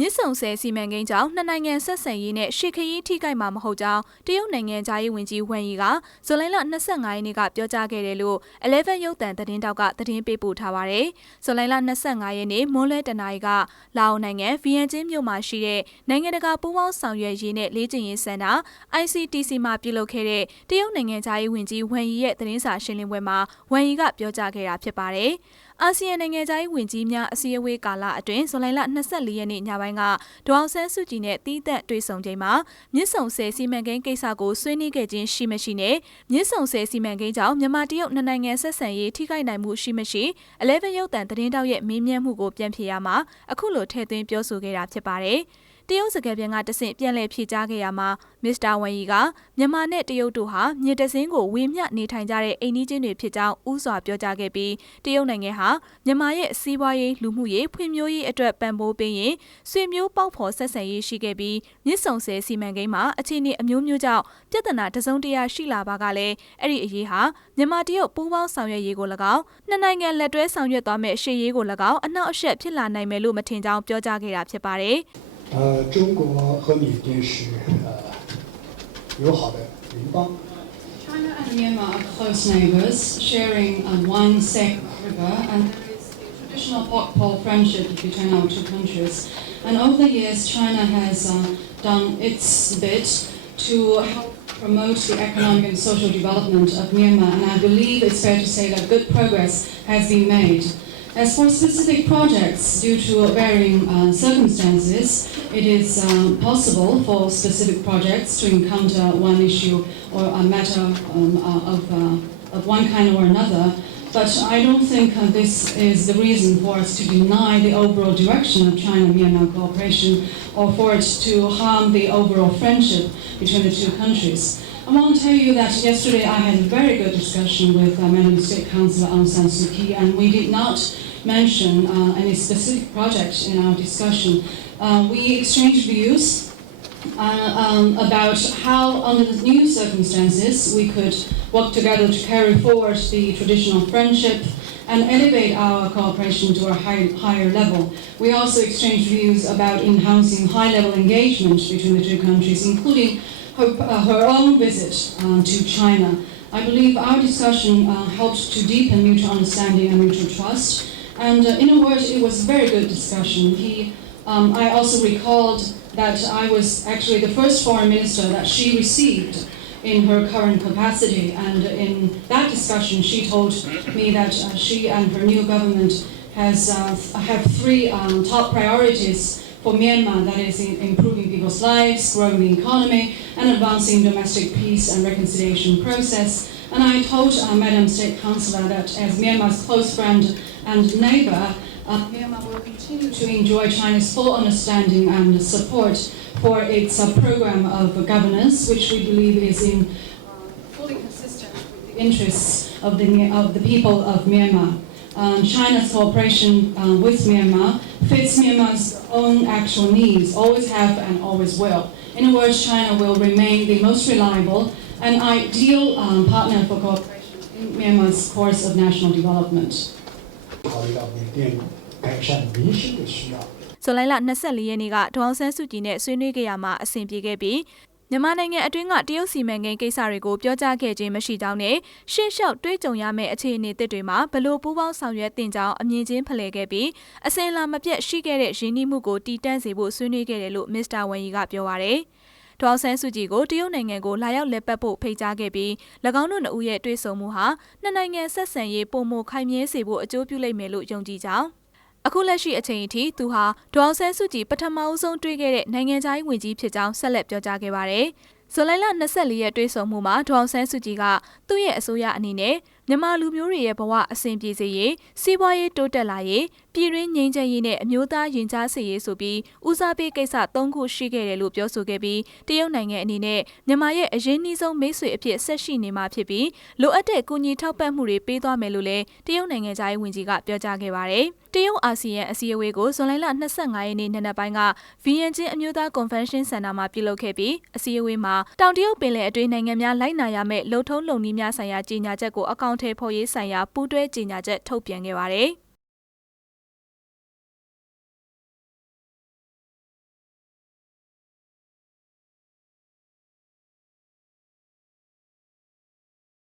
မြစ်ဆုံဆယ်စီမံကိန်းကြောင့်နှစ်နိုင်ငံဆက်ဆံရေးနဲ့ရှေ့ခရီးထိခိုက်မှာမဟုတ်ကြောင်းတရုတ်နိုင်ငံသားရေးဝန်ကြီးဝမ်ယီကဇူလိုင်လ25ရက်နေ့ကပြောကြားခဲ့တယ်လို့11ရုပ်သံသတင်းတောက်ကသတင်းပေးပို့ထားပါတယ်။ဇူလိုင်လ25ရက်နေ့မွန်းလွဲတနာရီကလာအိုနိုင်ငံဗီယန်ကျင်းမြို့မှာရှိတဲ့နိုင်ငံတကာပူးပေါင်းဆောင်ရွက်ရေးနဲ့လေ့ကျင့်ရေးစင်တာ ICTC မှာပြုလုပ်ခဲ့တဲ့တရုတ်နိုင်ငံသားရေးဝန်ကြီးဝမ်ယီရဲ့သတင်းစာရှင်းလင်းပွဲမှာဝမ်ယီကပြောကြားခဲ့တာဖြစ်ပါတယ်။ အာဆီယံနိုင်ငံသားရေးဝန်ကြီးများအစည်းအဝေးကာလအတွင်းဇူလိုင်လ24ရက်နေ့ညပိုင်းကဒေါအောင်ဆန်းစုကြည်နဲ့တီးသက်တွေ့ဆုံချိန်မှာမြစ်ဆုံဆယ်စီမံကိန်းကိစ္စကိုဆွေးနွေးခဲ့ခြင်းရှိမရှိနဲ့မြစ်ဆုံဆယ်စီမံကိန်းကြောင့်မြန်မာတရုတ်နှစ်နိုင်ငံဆက်ဆံရေးထိခိုက်နိုင်မှုရှိမရှိ11ရုပ်သံသတင်းတောက်ရဲ့မေးမြန်းမှုကိုပြန်ဖြေရမှာအခုလိုထည့်သွင်းပြောဆိုခဲ့တာဖြစ်ပါတယ်။ တရုတ်စကားပြန်ကတဆင့်ပြန်လည်ဖြေကြားခဲ့ရမှာမစ္စတာဝမ်ယီကမြန်မာနဲ့တရုတ်တို့ဟာမြေတစင်းကိုဝေမျှနေထိုင်ကြတဲ့အိမ်နီးချင်းတွေဖြစ်ကြောင်းဥစွာပြောကြားခဲ့ပြီးတရုတ်နိုင်ငံဟာမြန်မာရဲ့စီးပွားရေးလူမှုရေးဖွံ့ဖြိုးရေးအတွက်ပံ့ပိုးပေးရင်ဆွေမျိုးပေါက်ဖော်ဆက်ဆံရေးရှိခဲ့ပြီးမြစ်ဆုံဆယ်စီမံကိန်းမှာအခြေအနေအမျိုးမျိုးကြောင့်ပြဿနာတစုံတရာရှိလာပါကလည်းအဲ့ဒီအရေးဟာမြန်မာတရုတ်ပူးပေါင်းဆောင်ရွက်ရေးကို၎င်းနှစ်နိုင်ငံလက်တွဲဆောင်ရွက်သွားမဲ့ရှေ့ရေးကို၎င်းအနောက်အရှက်ဖြစ်လာနိုင်မယ်လို့မထင်ကြောင်းပြောကြားခဲ့တာဖြစ်ပါတယ်။ 呃，中国和缅甸是呃友好的邻邦。China and Myanmar are close neighbors, sharing um, one Sek River, and there is a traditional pork-pole friendship between our two countries. And over the years, China has uh, done its bit to help promote the economic and social development of Myanmar, and I believe it's fair to say that good progress has been made. As for specific projects, due to varying uh, circumstances, it is uh, possible for specific projects to encounter one issue or a matter um, uh, of, uh, of one kind or another. But I don't think uh, this is the reason for us to deny the overall direction of China-Myanmar cooperation or for it to harm the overall friendship between the two countries. I want to tell you that yesterday I had a very good discussion with uh, Madam State Councillor Aung San Suu Kyi, and we did not mention uh, any specific project in our discussion. Uh, we exchanged views uh, um, about how, under the new circumstances, we could work together to carry forward the traditional friendship and elevate our cooperation to a high, higher level. We also exchanged views about enhancing high-level engagement between the two countries, including her, uh, her own visit um, to China. I believe our discussion uh, helped to deepen mutual understanding and mutual trust. And uh, in a word, it was a very good discussion. He, um, I also recalled that I was actually the first foreign minister that she received in her current capacity. And in that discussion, she told me that uh, she and her new government has uh, have three um, top priorities for Myanmar, that is improving people's lives, growing the economy, and advancing domestic peace and reconciliation process. And I told uh, Madam State Councillor that as Myanmar's close friend and neighbour, uh, Myanmar will continue to enjoy China's full understanding and support for its uh, program of governance, which we believe is in uh, fully consistent with the interests of the, of the people of Myanmar. Um, China's cooperation uh, with Myanmar fits Myanmar's own actual needs, always have and always will. In other words, China will remain the most reliable and ideal um, partner for cooperation in Myanmar's course of national development. 考虑到缅甸改善民生的需要。ဇူလိုင်လ24ရက်နေ့ကဒေါအောင်ဆန်းစုကြည်နဲ့ဆွေးနွေးခဲ့ရမှာအဆင်ပြေခဲ့ပြီးမြန်မာနိုင်ငံအတွင်းကတရုတ်စီမံကိန်းကိစ္စတွေကိုပြောကြားခဲ့ခြင်းမရှိကြောင်းနဲ့ရှေ့လျှောက်တွေးကြုံရမယ့်အခြေအနေသစ်တွေမှာဘလို့ပူးပေါင်းဆောင်ရွက်တင်ကြောင်းအမြင်ချင်းဖလှယ်ခဲ့ပြီးအစင်လာမပြတ်ရှိခဲ့တဲ့ရင်းနှီးမှုကိုတည်တံ့စေဖို့ဆွေးနွေးခဲ့တယ်လို့မစ္စတာဝမ်ယီကပြောပါရယ် ဒေါ်ဆန်းစုကြည်ကိုတရုတ်နိုင်ငံကိုလာရောက်လက်ပတ်ဖို့ဖိတ်ကြားခဲ့ပြီး၎င်းတို့နှစ်ဦးရဲ့တွေ့ဆုံမှုဟာနှစ်နိုင်ငံဆက်ဆံရေးပုံမခိုင်မြဲစေဖို့အကျိုးပြုလိမ့်မယ်လို့ယုံကြည်ကြောင်းအခုလက်ရှိအချိန်အထိသူဟာဒေါ်ဆန်းစုကြည်ပထမအဆုံးတွေ့ခဲ့တဲ့နိုင်ငံခြားရေးဝန်ကြီးဖြစ်ကြောင်းဆက်လက်ပြောကြားခဲ့ပါတယ်။ဇူလိုင်လ24ရက်တွေ့ဆုံမှုမှာဒေါအောင်ဆန်းစုကြည်ကသူ့ရဲ့အစိုးရအနေနဲ့မြန်မာလူမျိုးတွေရဲ့ဘဝအဆင်ပြေစေရေးစီးပွားရေးတိုးတက်လာရေး ပြည်တွင်းငြိမ်းချမ်းရေးနဲ့အမျိုးသားရင်ကြားစေရေးဆိုပြီးဦးစားပေးကိစ္စ၃ခုရှိခဲ့တယ်လို့ပြောဆိုခဲ့ပြီးတရုတ်နိုင်ငံအနေနဲ့မြန်မာရဲ့အရင်းနှီးဆုံးမိတ်ဆွေအဖြစ်ဆက်ရှိနေမှာဖြစ်ပြီးလိုအပ်တဲ့ကူညီထောက်ပံ့မှုတွေပေးသွားမယ်လို့လည်းတရုတ်နိုင်ငံသားရေးဝန်ကြီးကပြောကြားခဲ့ပါတယ်။တရုတ်အာဆီယံအစည်းအဝေးကိုဇွန်လ25ရက်နေ့နံနက်ပိုင်းကဗီယန်ချင်းအမျိုးသားကွန်ဗင်းရှင်းစင်တာမှာပြုလုပ်ခဲ့ပြီးအစည်းအဝေးမှာတောင်တရုတ်ပင်လယ်အတွင်းနိုင်ငံများလိုက်နာရမယ့်လုံထုံးလုံနည်းများဆိုင်ရာကြေညာချက်ကိုအကောင့်ထဲဖော်ရေးဆိုင်ရာပူးတွဲကြေညာချက်ထုတ်ပြန်ခဲ့ပါတယ်။